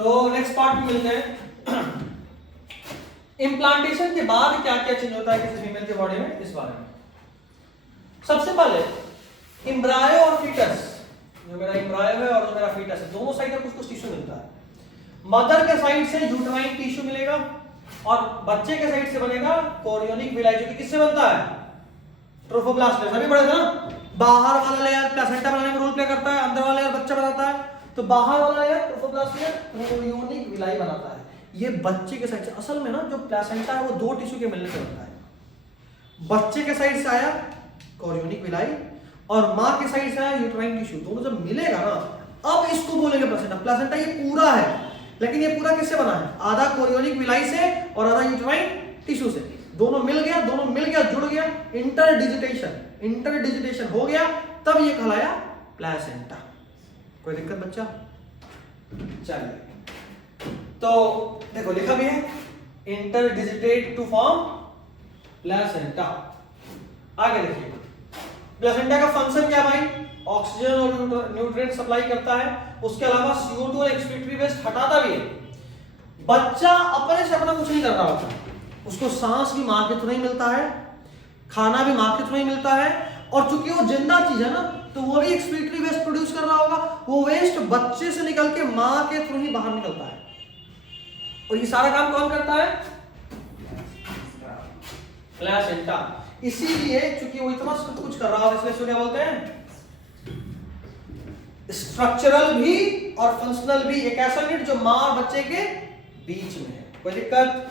तो next part में मिलते हैं। इम्प्लांटेशन के बाद क्या क्या चेंज होता है किसी फीमेल के बॉडी में, इस बारे में। सबसे पहले एम्ब्रायो और फीटस, जो मेरा एम्ब्रायो है और जो मेरा फीटस है, दोनों साइड में कुछ कुछ टिश्यू मिलता है। मदर के साइड से यूट्राइन टिश्यू मिलेगा और बच्चे के साइड से बनेगा कोरियोनिक विलाई, जो कि किससे बनता है, ट्रोफोब्लास्ट से। सभी बड़े थे ना, बाहर वाला लेयर प्लेसेंटा बनाने में रोल प्ले करता है, अंदर वाला लेयर बच्चा बनाता है, तो बाहर वाला layer trophoblast layer chorionic villi बनाता है। ये बच्चे के साइड से, असल में ना जो प्लेसेंटा है वो दो टिश्यू के मिलने से बनता है। बच्चे के साइड से आया कोरियोनिक विलाई और मां के साइड से आया यूट्राइन टिश्यू, दोनों जब मिलेगा ना, अब इसको बोलेंगे प्लेसेंटा। प्लेसेंटा ये पूरा है, लेकिन ये पूरा किससे बना है, आधा कोरियोनिक विलाई से और आधा यूट्राइन टिश्यू से। दोनों मिल गया, जुड़ गया, इंटरडिजिटेशन हो गया, तब ये कहलाया प्लेसेंटा। कोई दिक्कत बच्चा? चलिए, तो देखो लिखा भी है इंटरडिजिटेट टू फॉर्म प्लेसेंटा। आगे देखिए, प्लेसेंटा का फंक्शन क्या भाई, ऑक्सीजन और न्यूट्रिएंट सप्लाई करता है, उसके अलावा CO2 और एक्सक्रीटरी वेस्ट हटाता भी है। बच्चा अपने से अपना कुछ नहीं कर रहा होता, उसको सांस भी मां के थ्रू ही मिलता है, खाना भी मां के थ्रू ही मिलता है, और चूंकि वो जिंदा चीज है ना, तो वो भी एक्सक्रीटरी वेस्ट प्रोड्यूस कर रहा होगा। वो वेस्ट बच्चे से निकल के मां के थ्रू ही बाहर निकलता है, और ये सारा काम कौन करता है, प्लेसेंटा। इसीलिए चूंकि वो इतना सब कुछ कर रहा है, इसलिए इसको क्या बोलते हैं, स्ट्रक्चरल भी और फंक्शनल भी, एक ऐसा यूनिट जो मां और बच्चे के बीच में है। कोई दिक्कत?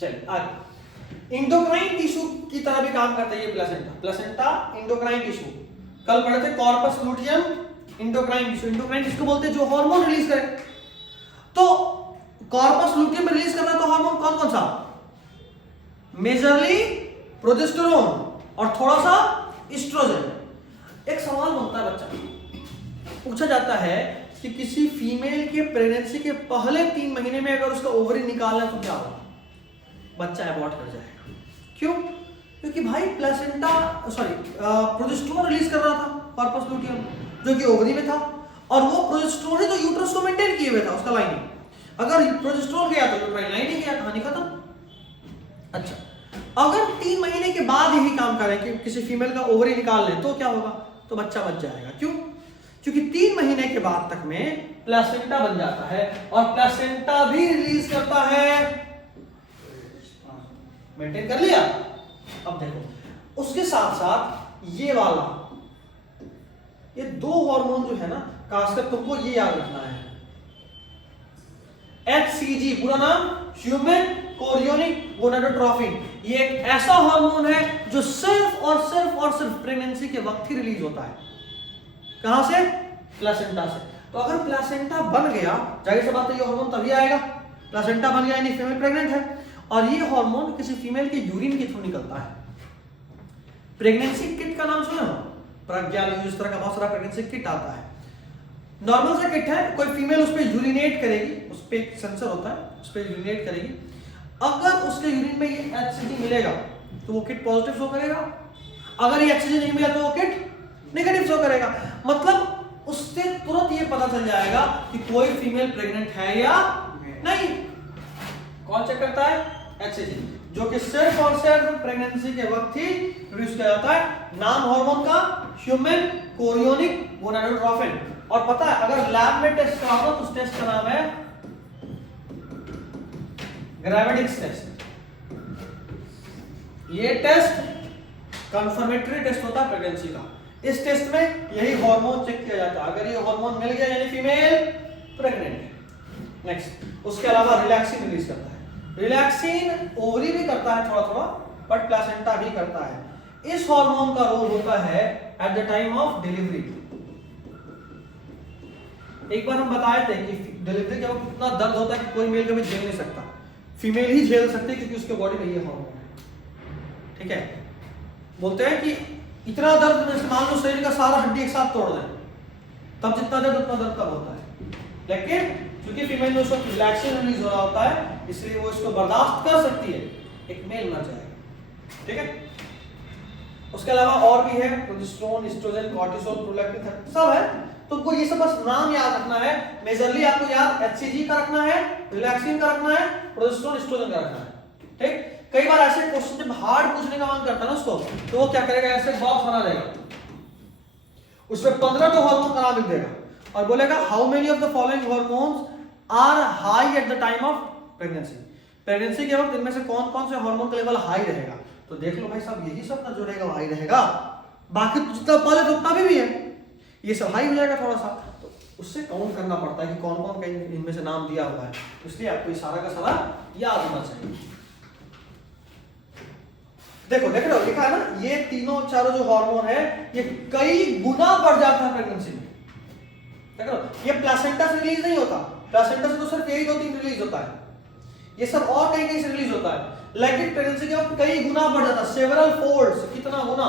चलिए आगे, इंडोक्राइन टिश्यू की तरह भी काम करता है ये प्लेसेंटा। प्लेसेंटा इंडोक्राइन टिश्यू, कल पढ़े थे corpus luteum endocrine tissue. Endocrine किसको बोलते हैं, जो हार्मोन रिलीज करे। तो कॉर्पस लूटियम में रिलीज करना तो हार्मोन कौन कौन सा, मेजरली प्रोजेस्टेरोन और थोड़ा सा एस्ट्रोजन। एक सवाल बनता है, बच्चा पूछा जाता है कि किसी फीमेल के प्रेगनेंसी के पहले 3 महीने में अगर उसका ओवरी निकालना है तो क्या होगा, बच्चा अबॉर्ट कर जाएगा। क्यों? क्योंकि भाई प्लेसेंटा प्रोजेस्टेरोन रिलीज कर रहा था कॉर्पस लूटियम, जो कि ओवरी में था, और वो प्रोजेस्टेरोन ही तो यूट्रस को मेंटेन किए हुए था, उसका लाइनिंग। अगर प्रोजेस्टेरोन गया तो यूट्राइन लाइनिंग गया, कहानी खत्म। अच्छा, अगर 3 महीने के बाद यही काम करें कि किसी फीमेल का ओवरी निकाल ले, तो क्या होगा, तो बच्चा बच जाएगा। क्यों? क्योंकि 3 महीने के बाद तक में प्लेसेंटा बन जाता है, और प्लेसेंटा भी रिलीज करता है। मेंटेन कर लिया। अब देखो, उसके साथ साथ ये वाला, ये 2 हार्मोन जो है ना, खासकर तुमको ये याद रखना है, HCG, पूरा नाम ह्यूमन कोरियोनिक गोनाडोट्रोफिन। ये एक ऐसा हार्मोन है जो सिर्फ और सिर्फ प्रेगनेंसी के वक्त ही रिलीज होता है। कहां से? प्लेसेंटा से। तो अगर प्लेसेंटा बन गया, जाहिर सी बात है ये हार्मोन तभी आएगा, प्लेसेंटा बन गया यानी फीमेल प्रेग्नेंट है, और ये हार्मोन किसी फीमेल के यूरिन के थ्रू निकलता है। प्रेगनेंसी किट का नाम सुना हो, प्रज्ञा न्यूज, इस तरह का बहुत सारा प्रेगनेंसी किट आता है। नॉर्मल सा किट है, कोई फीमेल उस पर यूरिनेट करेगी, उस पर एक सेंसर होता है, उस पर यूरिनेट करेगी, अगर उसके यूरिन में ये HCG मिलेगा तो वो किट पॉजिटिव शो करेगा, अगर ये HCG नहीं मिला तो वो किट नेगेटिव शो करेगा। मतलब उससे तुरंत ये पता चल जाएगा कि कोई फीमेल प्रेग्नेंट है या नहीं। कौन चेक करता है? HCG, जो कि सिर्फ और सिर्फ प्रेगनेंसी के वक्त ही प्रोड्यूस किया जाता है। नाम हार्मोन का ह्यूमन कोरियोनिक गोनाडोट्रोफिन। और पता है, अगर लैब में टेस्ट करा हो तो उस टेस्ट का नाम है ग्रेविडिक्स टेस्ट। ये टेस्ट कंफर्मेटरी टेस्ट होता है प्रेगनेंसी का। इस टेस्ट में यही हार्मोन चेक किया जाता है, अगर ये हार्मोन मिल गया यानी फीमेल प्रेग्नेंट है। नेक्स्ट, उसके अलावा रिलैक्सिन रिलीज करता है। रिलैक्सिन ओवरी भी करता है थोड़ा थोड़ा, बट प्लेसेंटा भी करता है। इस हार्मोन का रोल होता है eight the time of delivery. एक बार हम बताए थे कि डिलीवरी के वक्त इतना दर्द होता है कि कोई मेल कभी झेल नहीं सकता, फीमेल ही झेल सकती है, क्योंकि उसके बॉडी में ये हार्मोन है। ठीक है, बोलते हैं कि इतना दर्द, मान लो शरीर का सारा हड्डी एक साथ तोड़ दें, तब जितना दर्द उतना दर्द कब होता है। लेकिन क्योंकि फीमेल में उसको रिलैक्सेशन रिलीज हो रहा होता है, इसलिए वो इसको बर्दाश्त कर सकती है, एक मेल मर जाएगा। ठीक है, उसके अलावा और भी है प्रोजेस्टेरोन, एस्ट्रोजन, कॉर्टिसोल, प्रोलैक्टिन, सब है, तुमको ये सब बस नाम याद रखना है। मेजरली आपको याद HCG का रखना है, रिलैक्सिन का रखना है, प्रोजेस्टेरोन एस्ट्रोजन का रखना है। ठीक, कई बार ऐसे क्वेश्चन जब हार्ड पूछने का मन करता है ना उसको, तो वो क्या करेगा, ऐसे बॉक्स बना देगा, उसमें 15 तो हार्मोन का नाम लिख देगा और बोलेगा how many of the following hormones are high at the time of pregnancy. Pregnancy के वक्त इनमें से कौन कौन से हार्मोन का लेवल हाई रहेगा। तो देख लो भाई साहब, यही सब ना जो रहेगा हाई रहेगा, बाकी जितना पहले तो उतना भी है, ये सब हाई हो जाएगा थोड़ा सा, तो उससे काउंट करना पड़ता है कि कौन कौन का इनमें से नाम दिया हुआ है। इसलिए आपको ये सारा का सारा याद होना चाहिए। देखो देख रहे हो, लिखा है ना, ये तीनों चारों जो हार्मोन है ये कई गुना बढ़ जाता है प्रेगनेंसी में। देख रहे हो, ये प्लासेंटा से रिलीज नहीं होता, प्लासेंटा से तो सिर्फ यही 2-3 रिलीज होता है, ये सब और कहीं कहीं से रिलीज होता है, लेकिन प्रेगनेंसी के वक्त कई गुना बढ़ जाता है, सेवरल फोल्ड्स, कितना गुना,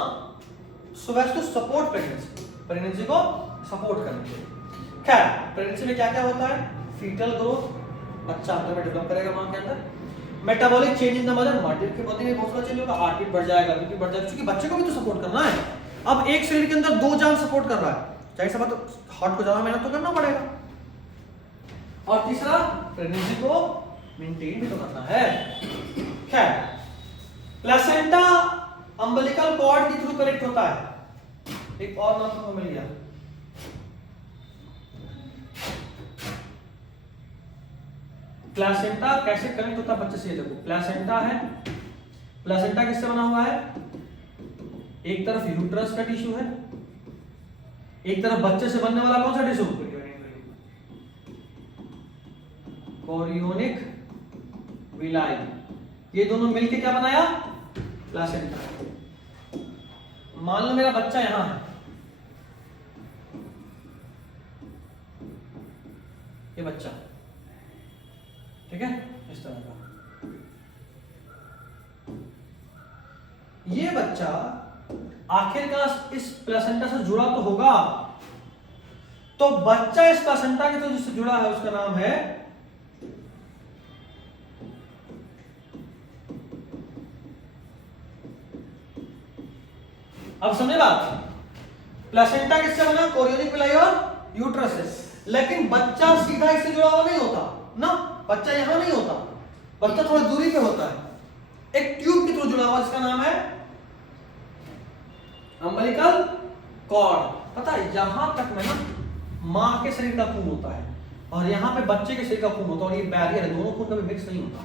so as to support pregnancy, pregnancy को सपोर्ट करने के लिए। खैर, प्रेगनेंसी में क्या क्या होता है, फीटल ग्रोथ, बच्चा अंदर में डेवलप करेगा मां के अंदर, metabolic change in the mother, mother की बॉडी में बहुत सारा चेंज होगा, हार्ट बीट बढ़ जाएगा, बीपी बढ़ जाएगा, क्योंकि बच्चे को भी तो सपोर्ट करना है। अब एक शरीर के अंदर 2 जान सपोर्ट कर रहा है, जाहिर सा बात, तो हार्ट को ज्यादा मेहनत तो करना पड़ेगा। और तीसरा, प्रेगनेंसी को मेंटेन भी तो करना है। खैर, प्लेसेंटा अम्बिलिकल कॉर्ड के थ्रू कनेक्ट होता है। एक और नाम तुमको मिल गया, प्लेसेंटा कैसे कनेक्ट होता है बच्चे से, देखो प्लेसेंटा है, प्लेसेंटा किससे बना हुआ है, एक तरफ यूट्रस का टिश्यू है, एक तरफ बच्चे से बनने वाला कौन सा टिश्यू, कोरियोनिक विलाई, ये दोनों मिलके क्या बनाया, प्लेसेंटा। मान लो मेरा बच्चा यहां है, ये बच्चा, ठीक है, इस तरह का ये बच्चा आखिरकार इस प्लेसेंटा से जुड़ा तो होगा, तो बच्चा इस प्लेसेंटा के तो जिससे जुड़ा है उसका नाम है अब समझे बात, प्लेसेंटा किससे बना, कोरियोनिक विलाई और यूट्रस से, लेकिन बच्चा सीधा इससे जुड़ा हुआ नहीं होता ना, बच्चा यहां नहीं होता, बच्चा थोड़ी दूरी पे होता है, एक ट्यूब के थ्रू जुड़ा हुआ जिसका नाम है अम्बिलिकल कॉर्ड। पता है, यहां तक में ना मां के शरीर का खून होता है और यहां पे बच्चे के शरीर का खून होता है, और ये बैरियर है, दोनों खून कभी मिक्स नहीं होता।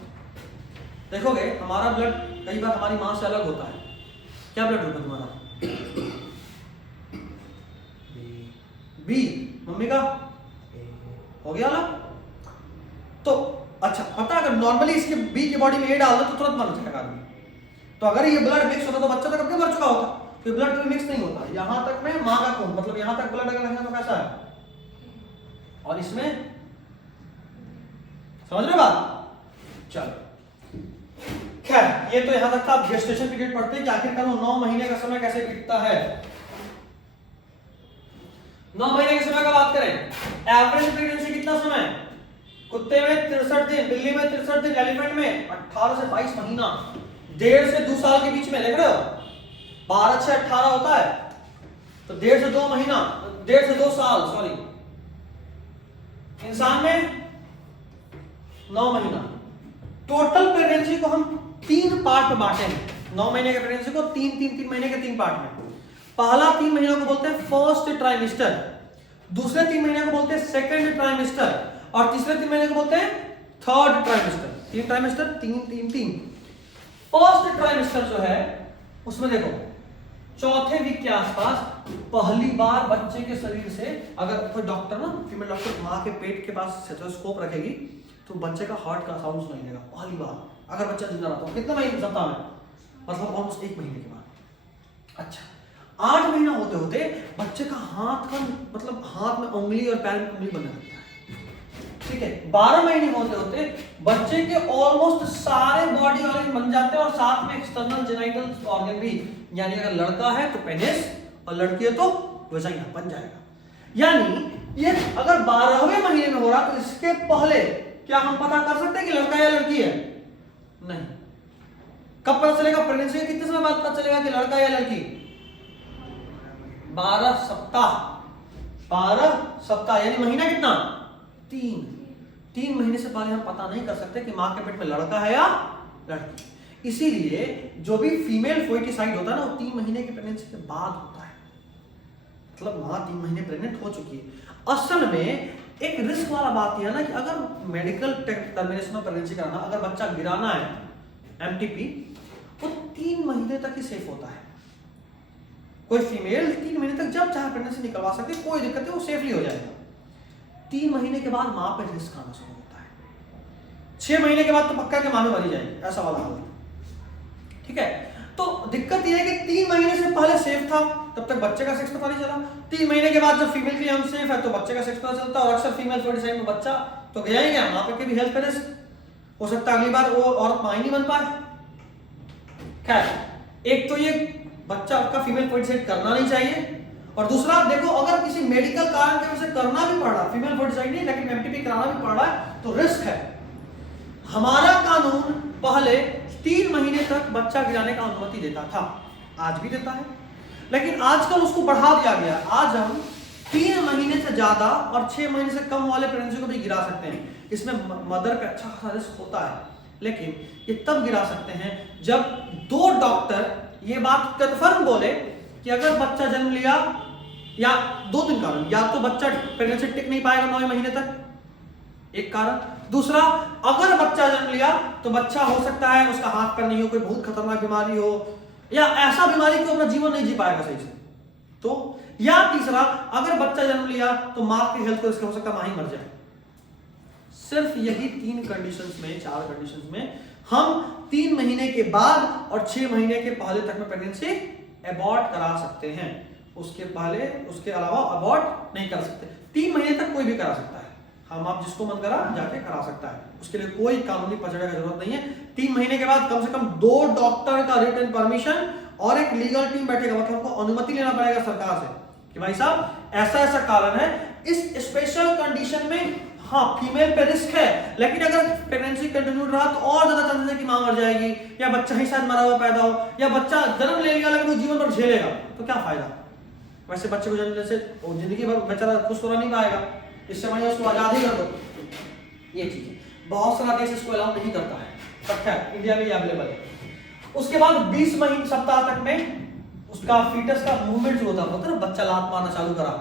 देखोगे हमारा ब्लड कई बार हमारी मां से अलग होता है, क्या ब्लड होता है तुम्हारा, बी, मम्मी का हो गया ना, तो अच्छा पता, अगर नॉर्मली इसके बी की बॉडी में ए डाल दो तो तुरंत मर जाएगा आदमी, तो अगर ये ब्लड मिक्स होता तो बच्चा तो कब मर चुका होता, तो ब्लड कभी मिक्स नहीं होता। यहां तक में मां का खून, मतलब यहां तक ब्लड अगर है तो कैसा है, और इसमें समझ रहे बात। चलो खैर, ये तो यहां तक था। आप जेस्टेशन पीरियड पढ़ते हैं कि आखिरकार 9 महीने का समय कैसे बीतता है। 9 महीने के समय का बात करें, एवरेज प्रेगनेंसी कितना समय, कुत्ते में 63 दिन, बिल्ली में 63 दिन, एलिफेंट में 18 से 22 महीना, 1.5 से 2 साल के बीच में, देख रहे हो 12 से 18 होता है, तो 1.5 से 2 महीना, 1.5 से 2 साल, सॉरी, इंसान में 9 महीना। टोटल प्रेगनेंसी को हम 3 पार्ट में बांटेंगे, 9 महीने के प्रेगनेंसी को 3 महीने के 3 पार्ट में। पहला 3 महीनों को बोलते हैं फर्स्ट ट्राइमेस्टर, दूसरे 3 महीने को बोलते हैं सेकंड ट्राइमेस्टर, और तीसरे 3 महीने को बोलते हैं third trimester. 3 trimester, 3। First trimester जो है उसमें देखो चौथे वीक के आसपास पहली बार बच्चे के शरीर से, अगर कोई डॉक्टर ना, फीमेल डॉक्टर माँ के पेट के पास स्टेथोस्कोप रखेगी तो बच्चे का हार्ट का साउंड सुनाई देगा पहली बार, अगर बच्चा जिंदा रहता है। कितना महीने, सप्ताह में, मतलब ऑलमोस्ट 1 महीने के बाद। अच्छा, 8 महीना होते होते बच्चे का हाथ का, मतलब हाथ में उंगली और पैर में उंगली बनने लगता है, ठीक है। 12 महीने होते होते बच्चे के ऑलमोस्ट सारे बॉडी ऑर्गन बन जाते हैं, और साथ में एक्सटर्नल जेनिटल ऑर्गन भी, यानी अगर लड़का है तो पेनिस और लड़की है तो वजाइना बन जाएगा। यानी ये अगर 12वें महीने में हो रहा तो इसके पहले क्या हम पता कर सकते हैं कि लड़का या लड़की है, नहीं। कब पता चलेगा, प्रेगनेंसी के कितने समय बाद पता चलेगा कि लड़का या लड़की, 12 सप्ताह 12 सप्ताह, यानी महीना कितना? 3 महीने से पहले हम पता नहीं कर सकते कि माँ के पेट में लड़का है या लड़की। इसीलिए जो भी फीमेल फोइटिसाइड होता है ना, वो 3 महीने की प्रेगनेंसी के बाद होता है, मतलब माँ 3 महीने प्रेग्नेंट हो चुकी है। असल में एक रिस्क वाला बात यह है ना कि अगर मेडिकल टर्मिनेशन ऑफ प्रेगनेंसी कराना, अगर बच्चा गिराना है एमटीपी, वो 3 महीने तक ही सेफ होता है। कोई फीमेल 3 महीने तक जब चाहे प्रेगनेंसी निकलवा सकती है, कोई दिक्कत नहीं, वो सेफली हो जाएगा। 3 महीने के बाद माँ पे रिस्क आना शुरू होता है। 6 महीने के बाद तो पक्का के माँ भी मरी जाएगी, ऐसा वाला हाल है। ठीक है, तो दिक्कत यह है कि 3 महीने से पहले सेफ था, तब तक बच्चे का सेक्स पता नहीं चला। 3 महीने के बाद जब फीमेल के लिए अनसेफ है तो बच्चे का सेक्स पता चलता है, और अक्सर फीमेल फोर्टिसाइड में बच्चा तो गया ही गया, माँ पे भी हेल्थ रिस्क हो सकता है, अगली बार वो औरत माँ ही नहीं बन पाए। खैर, एक तो ये बच्चा आपका फीमेल फोर्टिसाइड करना नहीं चाहिए, और दूसरा देखो अगर किसी मेडिकल कारण की वजह से करना भी पड़ रहा, फीमेल फोर्टिसाइड नहीं लेकिन एमटीपी कराना भी पड़ रहा है, तो रिस्क है। हमारा कानून पहले 3 महीने तक बच्चा गिराने का अनुमति देता था, आज भी देता है, लेकिन आजकल उसको बढ़ा दिया गया। आज हम 3 महीने से ज्यादा और 6 महीने से कम वाले प्रेगनेंसी को भी गिरा सकते हैं। इसमें मदर पे अच्छा खासा रिस्क होता है, लेकिन ये तब गिरा सकते हैं जब 2 डॉक्टर ये बात कंफर्म बोले कि अगर बच्चा जन्म लिया, या 2-3 कारण, या तो बच्चा प्रेगनेंसी टिक नहीं पाएगा 9 महीने तक, एक कारण। दूसरा, अगर बच्चा जन्म लिया तो बच्चा हो सकता है उसका हाथ पैर नहीं हो, कोई बहुत खतरनाक बीमारी हो, या ऐसा बीमारी कि अपना जीवन नहीं जी पाएगा सही से, तो या तीसरा, अगर बच्चा जन्म लिया तो मां की हेल्थ को रिस्क हो सकता है, मां ही मर जाए। सिर्फ यही 3 कंडीशंस में, 4 कंडीशंस में हम 3 महीने के बाद और 6 महीने के पहले तक में प्रेगनेंसी अबॉर्ट करा सकते हैं। उसके पहले, उसके अलावा अबॉर्ट नहीं कर सकते। 3 महीने तक कोई भी करा सकता है, हम आप जिसको मन करा जाके करा सकता है, उसके लिए कोई कानूनी पचड़े की जरूरत नहीं है। 3 महीने के बाद कम से कम 2 डॉक्टर का रिटन परमिशन और एक लीगल टीम बैठेगा, मतलब हमको अनुमति लेना पड़ेगा सरकार से कि भाई साहब ऐसा ऐसा कारण है, इस स्पेशल कंडीशन में हाँ फीमेल पे रिस्क है, लेकिन अगर प्रेगनेंसी कंटिन्यू रहा तो और ज्यादा चांसेस है कि मां मर जाएगी, या बच्चा ही शायद मरा हुआ पैदा हो, या बच्चा जन्म ले लिया लेकिन वो जीवन भर झेलेगा, तो क्या फायदा। वैसे बच्चे को जन्म से वो जिंदगी भर बेचारा खुश तो रह नहीं पाएगा, इस समय उसको आजाद ही कर दो। ये चीज है, बहुत सारा देश इसको अलाउ नहीं करता है, पर खैर इंडिया में ये अवेलेबल है। उसके बाद 20 महीने सप्ताह तक में उसका फीटस का मूवमेंट जो होता है ना, बच्चा लात मारना चालू करा,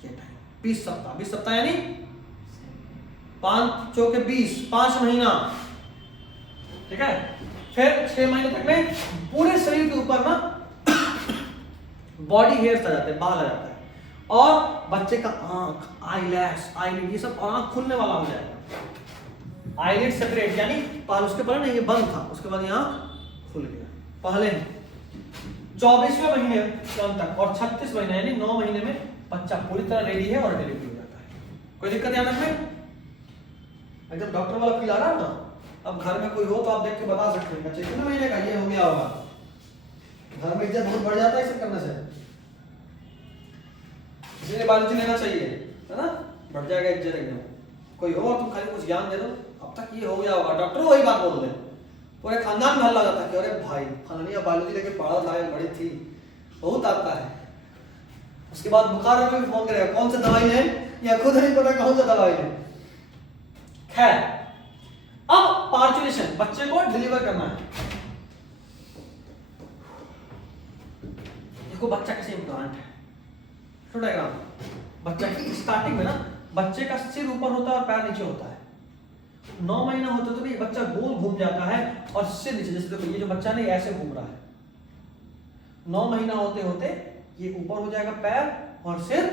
ये टाइम 20 सप्ताह यानी 5 चौके 20, 5 महीना, ठीक है। फिर 6 महीने तक में पूरे शरीर के ऊपर ना बॉडी हेयर्स आ जाते हैं, बाल आ जाता है, और बच्चे का आंख, आईलैश, आईलिड, ये सब आंख खुलने वाला हो जाएगा। आईलिड सेपरेट, यानी पहले उसके पहले नहीं ये बंद था, उसके बाद ये आंख खुल गया। पहले 24वें महीने तक और 36 महीने यानी 9 महीने में बच्चा पूरी तरह रेडी है और डिलीवरी हो जाता है। कोई दिक्कत यहाँ तक में? एकदम डॉक्टर वाला फील आ रहा है ना। अब घर में कोई हो तो आप देख के बता सकते हैं बच्चे कितने महीने का ये हो गया होगा, घर में इज्जत बहुत बढ़ जाता है इसे करने से, इसलिए बायोलॉजी लेना चाहिए, है ना, बढ़ जाएगा इज्जत एकदम। कोई हो तुम खाली कुछ ज्ञान दे दो, अब तक ये हो गया होगा, डॉक्टर वही बात बोल दे, पूरे खानदान में हल्ला जाता है कि अरे भाई फलानी बायोलॉजी लेके पढ़ा था, बड़ी थी, बहुत आता है। उसके बाद बुखार में भी फोन करेगा कौन सा दवाई है, या खुद नहीं पता कौन सा दवाई है। खैर, अब पार्चुलेशन, बच्चे को डिलीवर करना है। देखो बच्चा कैसे इम्प्लांट है, डायग्राम। बच्चा की स्टार्टिंग में ना बच्चे का सिर ऊपर होता है और पैर नीचे होता है। 9 महीना होते तो ये बच्चा गोल घूम जाता है और सिर नीचे, जैसे देखो ये जो बच्चा नहीं ऐसे घूम रहा है। 9 महीना होते होते ये ऊपर हो जाएगा पैर और सिर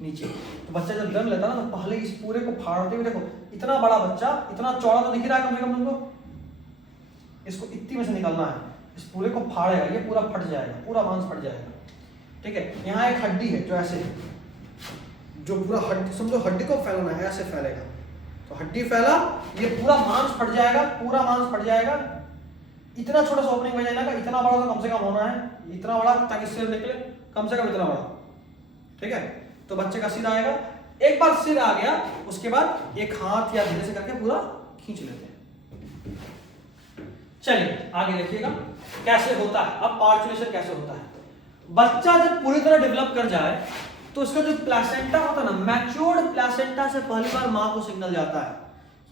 नीचे। तो बच्चा जब जन्म लेता है ना तो पहले इस पूरे को फाड़ते हुए देखो, इतना बड़ा बच्चा, इतना चौड़ा तो दिख रहा है कम से कम तुमको, इसको इतनी में से निकालना है, इस पूरे को फाड़ेगा, ये पूरा फट जाएगा, पूरा मांस फट जाएगा, ठीक है। यहाँ एक हड्डी है जो ऐसे है, जो पूरा हड्डी, समझो हड्डी को फैलाना है, ऐसे फैलेगा, तो हड्डी फैला, ये पूरा मांस फट जाएगा, पूरा मांस फट जाएगा। इतना छोटा सा ओपनिंग वजाइना का, इतना बड़ा तो कम से कम होना है, इतना बड़ा ताकि सिर निकले, कम से कम इतना बड़ा, ठीक है। तो बच्चे का सिर आएगा, एक बार सिर आ गया उसके बाद एक हाथ या धीरे से करके पूरा खींच लेते हैं। चलिए आगे देखिएगा कैसे होता है। अब पार्चुलेशन कैसे होता है। बच्चा जब पूरी तरह डेवलप कर जाए तो इसका जो प्लासेंटा होता है ना, मैच्योर्ड प्लासेंटा से पहली बार माँ को सिग्नल जाता है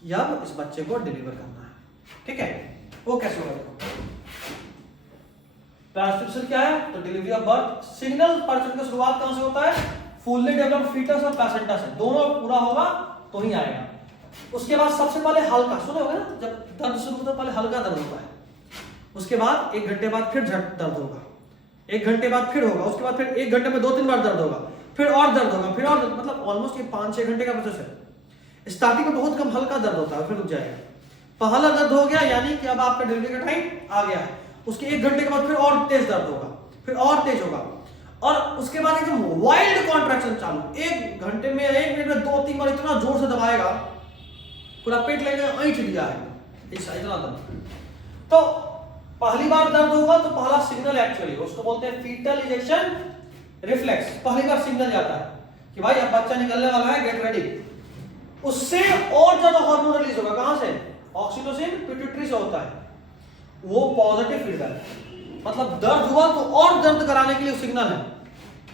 कि अब इस बच्चे को डिलीवर करना है। ठीक है, वो कैसे होगा? ट्रांसक्रिप्शन क्या है? तो delivery of birth. Signal person की शुरुआत कहां से होता है? फुल्ली डेवलप्ड फीटस और प्लासेंटा से, दोनों पूरा होगा तो ही आएगा। उसके बाद सबसे पहले हल्का, सुने होगा ना, जब दर्द शुरू होता है पहले हल्का दर्द होता है, उसके बाद 1 घंटे बाद फिर झट दर्द होगा, 1 घंटे बाद फिर होगा, उसके बाद फिर 1 घंटे में 2-3 बार दर्द होगा, फिर और दर्द होगा, फिर और मतलब ऑलमोस्ट ये 5-6 घंटे का प्रोसेस है। स्टार्टिंग में बहुत कम हल्का दर्द होता है, फिर रुक जाएगा। पहला दर्द हो गया यानी कि अब आपका डिलीवरी का टाइम आ गया है। उसके 1 घंटे के बाद फिर और तेज दर्द होगा, फिर और तेज होगा, और उसके बाद एकदम वाइल्ड कॉन्ट्रैक्शन चालू। 1 घंटे में 1 मिनट में 2-3 बार इतना जोर से दबाएगा, पूरा पेट लगेगा, ऐंठ दिया है इतना दर्द। तो पहली बार दर्द होगा तो पहला सिग्नल एक्चुअली उसको बोलते हैं फीटल इजेक्शन रिफ्लेक्स। पहली बार सिग्नल जाता है कि भाई अब बच्चा निकलने वाला है, गेट रेडी। उससे और ज्यादा हार्मोन रिलीज होगा, कहां से? ऑक्सीटोसिन पिट्यूटरी से होता है, वो पॉजिटिव फीडबैक, मतलब दर्द हुआ तो और दर्द कराने के लिए सिग्नल है।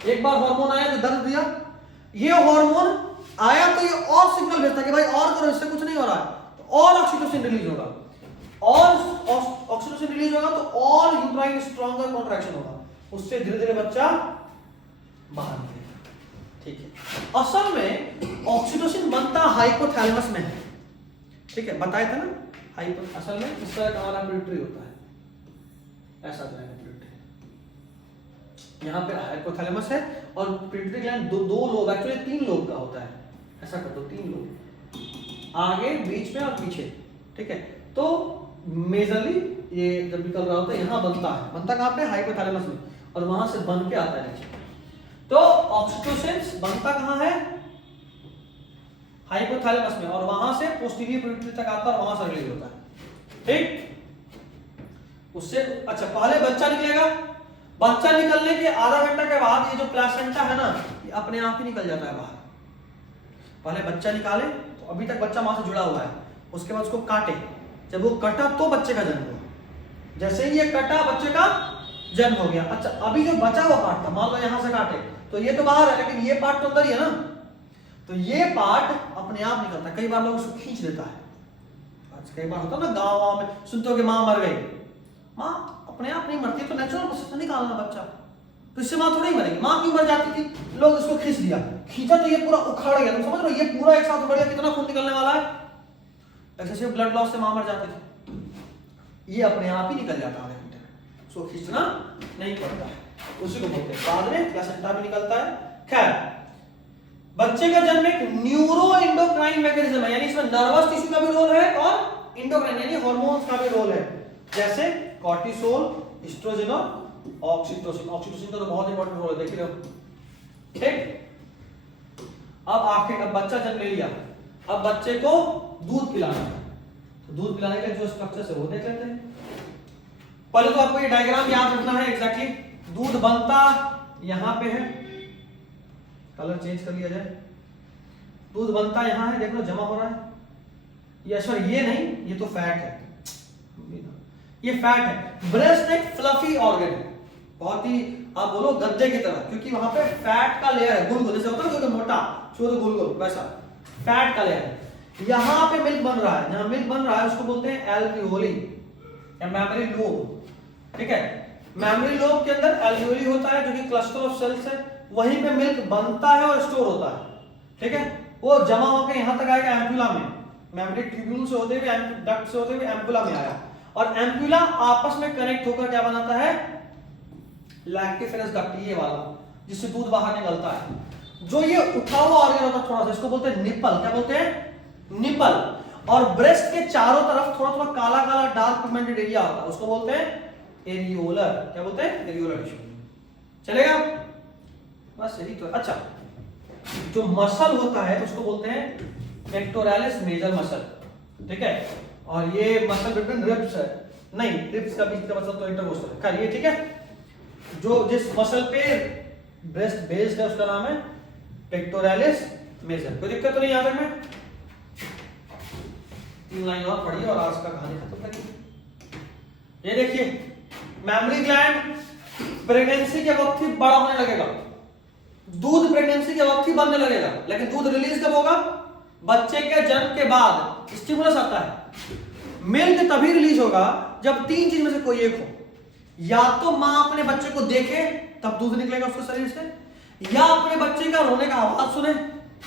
एक बार हार्मोन आया तो दर्द दिया, ये हार्मोन आया तो ये और सिग्नल भेजता है कि भाई और करो, इससे कुछ नहीं हो रहा है, तो और ऑक्सीटोसिन रिलीज होगा, और ऑक्सीटोसिन रिलीज होगा तो और यूट्राइन स्ट्रॉन्गर कॉन्ट्रैक्शन होगा, उससे धीरे धीरे बच्चा बाहर निकलेगा। ठीक है, असल में ऑक्सीटोसिन बनता हाइपोथैलेमस में है। ठीक है, बताया था ना, असल में इस तरह का हमारा पिट्यूटरी होता है, ऐसा जो है पिट्यूटरी, यहाँ पे हाइपोथैलेमस है, और पिट्यूटरी ग्लैंड दो लोब, एक्चुअली 3 लोब का होता है। ऐसा कर दो, 3 लोब, आगे, बीच में और पीछे। ठीक है, तो मेजरली ये जब निकल रहा होता है यहाँ बनता कहाँ पे? हाइपोथैलेमस में, और वहां से बन के आता है नीचे। तो ऑक्सीटोसिन बनता कहाँ है? हाइपोथैलेमस में, और वहां से पोस्टीरियर पिट्यूटरी तक आता है, और वहां से रिलीज होता है। ठीक, उससे अच्छा पहले बच्चा निकलेगा, बच्चा निकलने के आधा घंटा के बाद ये जो प्लासेंटा है ना, ये अपने आप ही निकल जाता है बाहर। पहले बच्चा निकाले तो अभी तक बच्चा मां से जुड़ा हुआ है, उसके बाद उसको काटे, जब वो कटा तो बच्चे का जन्म हुआ। जैसे ही ये कटा बच्चे का जन्म हो गया। अच्छा, अभी जो बचा हुआ पार्ट था, मान लो यहां से काटे तो ये तो बाहर है, लेकिन ये पार्ट तो अंदर ही है ना, तो ये पार्ट अपने आप निकलता है। कई बार लोग उसको खींच देता है, कई बार होता है ना गाँव में सुनते हो कि माँ मर गई, माँ अपने आप नहीं मरती, तो नेचुरल प्रोसेस से निकालना बच्चा, तो इससे माँ थोड़ी मरेगी। माँ क्यों मर जाती थी? लोग इसको खींच दिया, खींचा तो ये पूरा उखाड़ गया, तुम समझ रहे हो, ये पूरा एक साथ उखड़ गया, कितना खून निकलने वाला है। एक्सेसिव ब्लड लॉस से माँ मर जाती थी, ये अपने आप ही निकल जाता है, उसको खींचना नहीं पड़ता है, उसी को बोलते हैं। बाद में प्लेसेंटा भी निकलता है। खैर, बच्चे का जन्म एक न्यूरो एंडोक्राइन मैकेनिज्म है, यानी इसमें नर्वस टिश्यू का भी रोल है और इंडोक्राइन यानी हार्मोन्स का भी रोल है, जैसे कॉर्टिसोल, एस्ट्रोजन और ऑक्सीटोसिन। ऑक्सीटोसिन का तो बहुत इंपॉर्टेंट रोल है, देख रहे हो। ठीक, अब आखिर बच्चा जन्म ले लिया, अब बच्चे को दूध पिलाना है, तो दूध पिलाने का जो स्ट्रक्चर है वो देख लेते हैं। पहले तो आपको ये डायग्राम याद रखना है एग्जैक्टली। दूध बनता यहां पे है, कलर चेंज कर लिया जाए, दूध बनता यहां है, देख लो जमा हो रहा है, ये सॉरी ये नहीं, ये तो फैट है, ये फैट है। ब्रेस्ट एक फ्लफी ऑर्गन है, बहुत ही आप बोलो गद्दे की तरह, क्योंकि वहां पे फैट का लेयर है, गुलगुल जैसे होता है ना मोटा छोटा गुलगुल, वैसा फैट का लेयर है। यहां पे मिल्क बन रहा है, जहां मिल्क बन रहा है उसको बोलते हैं एल्वियोली या मेमोरी लोब। ठीक है, मेमोरी लोब के अंदर एल्वियोली होता है जो कि क्लस्टर ऑफ सेल्स है, वहीं पे मिल्क बनता है और स्टोर होता है। ठीक है, वो जमा होकर यहां तक आएगा एम्पुला में, मेमोरी ट्यूब्यूल से होते हुए डक्ट से होते हुए एम्पुला में आया, और एम्पुला आपस में कनेक्ट होकर क्या बनाता है? लैक्टिफेरस डक्ट, ये वाला जिससे दूध बाहर निकलता है। जो ये उठा हुआ ऑर्गन होता है थोड़ा सा, इसको बोलते हैं निपल। क्या बोलते हैं? निपल। और ब्रेस्ट के चारों तरफ थोड़ा थोड़ा काला काला डार्क पिगमेंटेड एरिया होता है, उसको बोलते हैं एरियोलर। क्या बोलते हैं? Areolar tissue. चलेगा? बस यही तो। अच्छा, जो मसल होता है उसको बोलते हैं पेक्टोरालिस मेजर मसल। ठीक है, और ये मसल बिटवीन रिब्स है, नहीं रिब्स का बीच का मसल तो इंटरकोस्टल है। खैर ये ठीक है, जो जिस मसल पे ब्रेस्ट बेस्ड है उसका नाम है पेक्टोरालिस मेजर। कोई दिक्कत तो नहीं याद रखना? 3 लाइन और पढ़िए और आज का कहानी खत्म करिए। ये देखिए, मेमोरी ग्लैंड प्रेगनेंसी के वक्त ही बड़ा होने लगेगा, दूध प्रेगनेंसी के वक्त ही बनने लगेगा, लेकिन दूध रिलीज कब होगा? बच्चे के जन्म के बाद स्टिमुलस आता है। मिल्क तभी रिलीज होगा जब तीन चीज में से कोई एक हो, या तो मां अपने बच्चे को देखे तब दूध निकलेगा उसके शरीर से, या अपने बच्चे का रोने का आवाज सुने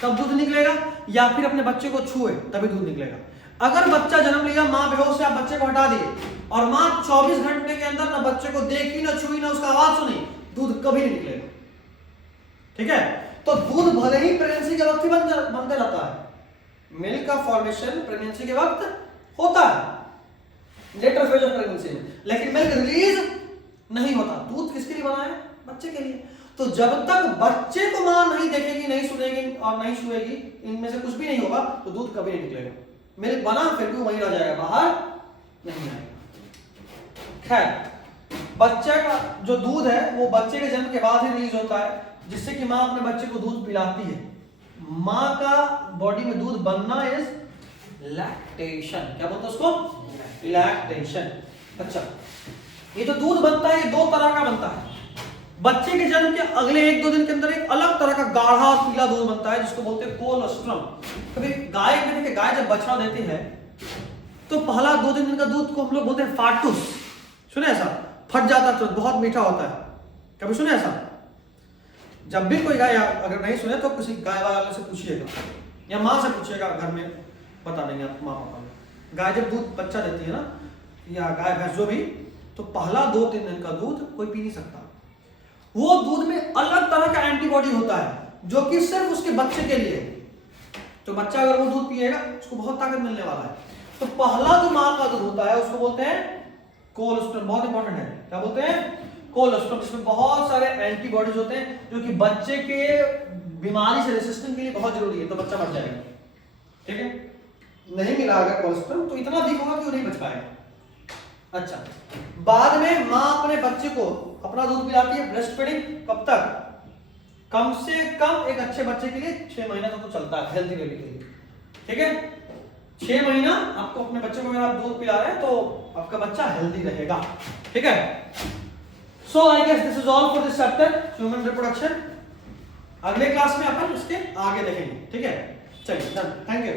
तब दूध निकलेगा, या फिर अपने बच्चे को छुए तभी दूध निकलेगा। अगर बच्चा जन्म लिया, मां बेहोश है, आप बच्चे को हटा दिए और मां 24 घंटे के अंदर ना बच्चे को देखी, ना छुई, ना उसका आवाज सुनी, दूध कभी नहीं निकलेगा। ठीक है, तो दूध भले ही प्रेगनेंसी के वक्त ही बनते रहता है, मिल्क का फॉर्मेशन प्रेगनेंसी के वक्त होता है, लेटर फेज ऑफ प्रेगनेंसी में, लेकिन मिल्क रिलीज नहीं होता। दूध किसके लिए बना है? बच्चे के लिए। तो जब तक बच्चे को मां नहीं देखेगी, नहीं सुनेगी और नहीं छुएगी, इनमें से कुछ भी नहीं होगा, तो दूध कभी नहीं निकलेगा। मिल्क बना फिर भी वहीं रह जाएगा, बाहर नहीं आएगा। खैर, बच्चे का जो दूध है वो बच्चे के जन्म के बाद ही रिलीज होता है, जिससे कि मां अपने बच्चे को दूध पिलाती है। मां का बॉडी में दूध बनना इज लैक्टेशन। क्या बोलते हैं उसको? लैक्टेशन। अच्छा, ये जो दूध बनता है ये दो तरह का बनता है। बच्चे के जन्म के अगले 1-2 दिन के अंदर एक अलग तरह का गाढ़ा और पीला दूध बनता है जिसको बोलते हैं कोलोस्ट्रम। कभी गाय के गाय जब बछड़ा देती है तो पहला 2-3 दिन का दूध को हम लोग बोलते हैं फाटूस। सुने ऐसा? फट जाता है तो बहुत मीठा होता है। कभी सुने ऐसा? जब भी कोई गाय, अगर नहीं सुने तो किसी गाय वाले से पूछिएगा या माँ से पूछिएगा, घर में बता देंगे आप, माँ पापा में। गाय जब दूध बच्चा देती है ना, या गाय भैंस जो भी, तो पहला 2-3 दिन का दूध कोई पी नहीं सकता। वो दूध में अलग तरह का एंटीबॉडी होता है जो कि सिर्फ उसके बच्चे के लिए। तो बच्चा अगर वो दूध पिएगा उसको बहुत ताकत मिलने वाला है। तो पहला जो माँ का दूध होता है उसको बोलते हैं कोलोस्ट्रम। बहुत इंपॉर्टेंट है, क्या बोलते हैं? कोलोस्ट्रम, जिसमें बहुत सारे एंटीबॉडीज होते हैं जो कि बच्चे के बीमारी से रेसिस्टेंट के लिए बहुत जरूरी है, तो बच्चा बच जाएगा। ठीक है, नहीं मिला अगर कोलोस्ट्रम तो इतना वीक होगा कि वो नहीं बच पाएगा। अच्छा, बाद में मां अपने बच्चे को अपना दूध पिलाती है, ब्रेस्ट फीडिंग। कब तक? कम से कम एक अच्छे बच्चे के लिए 6 महीना तक तो चलता है, हेल्थी बेबी के लिए। ठीक है, 6 महीना आपको अपने बच्चे को अगर आप दूध पिला रहे हैं तो आपका बच्चा हेल्दी रहेगा। ठीक है, so I guess this is all for this chapter human reproduction. अगले क्लास में अपन इसके आगे देखेंगे। ठीक है, चलिए, थैंक यू।